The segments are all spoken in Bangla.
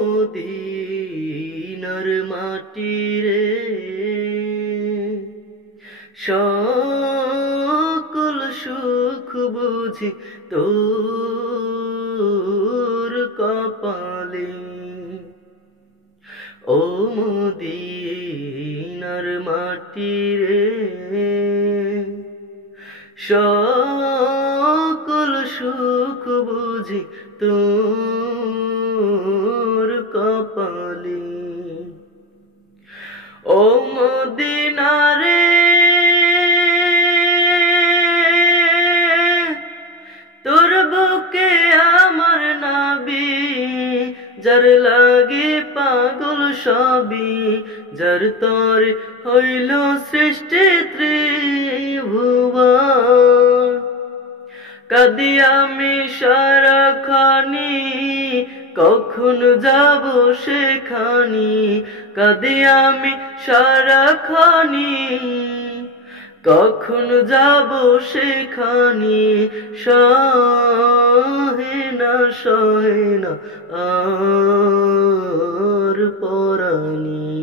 মদিনার মাটি রে, সকল সুখ বুঝি তোর কপালে। ও মদিনার মাটি রে, সকল সুখ বুঝি তোর কপালে। ও মদিনা রে, তোর বুকে আমার নাবি, যার লাগে পাগল সবই, যার তরে হইল সৃষ্টি ত্রিভুবন। কাঁদি আমি সারাখানি, কখন যাব সেখানি। কাঁদি আমি সারাখানি, কখন যাব সেখানি। সহে না আর পরানি।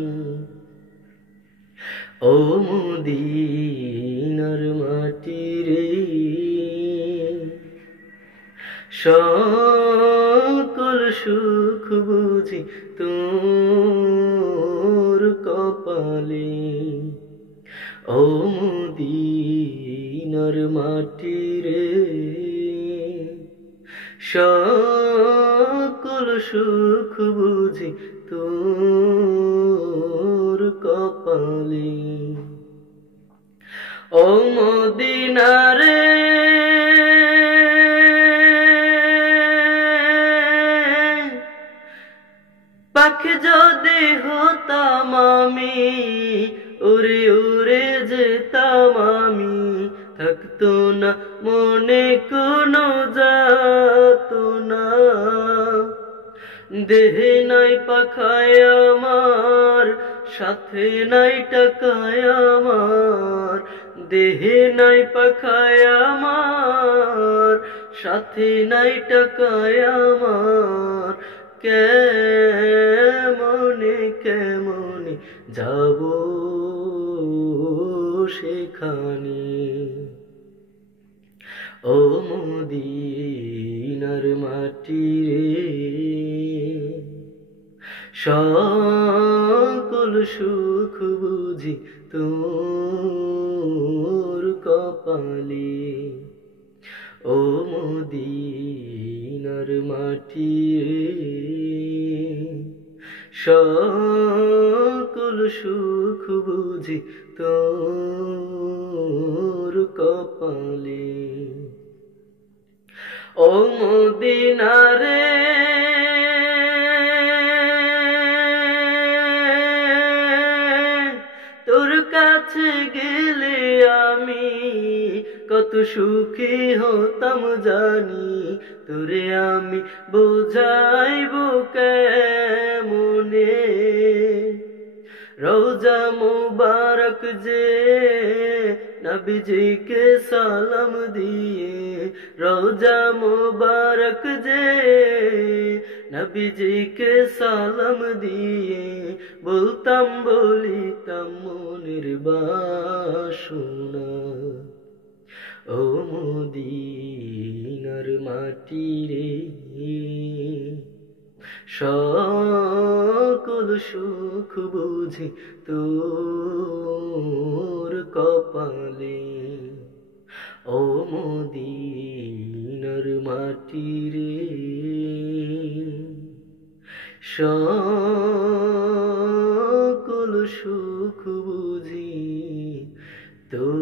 ও মদিনার মাটি রে, সকল সুখ বুঝি তোর কপালে। ও মদিনার মাটি রে, সকল সুখ বুঝি তোর কপালে। ও মদিনা রে, পাখি যদি হতাম আমি, উড়ে উড়ে যেতাম আমি। থাকতো না মনে কোনো যাতনা, দেহে নাই পাখায় আমার, সাথে নাই টাকায় আমার। দেহে নাই পাখায় আমার, সাথে নাই টাকায় আমার। কেমনে যাব সেখানে। ও মদিনার মাটি রে, সকল সুখ বুঝি তোর কপালে। ও মদিনার মাটি রে, সকল সুখ বুঝি তোর কপালে। ও মদিনা রে, তোর কাছে গেলে আমি কত সুখী হতাম জানি। তোরে আমি বোঝাইব কেমনে, রোজা মুবারক যে নবীজিকে সালাম দিয়ে। রোজা মুবারক যে নবীজিকে সালাম দিয়ে, বলিতাম মনের বাসনা। ও মদিনার মাটি রে, সকল সুখ বুঝি তোর কপালে। ও মদিনার মাটি রে, সকল সুখ বুঝি তোর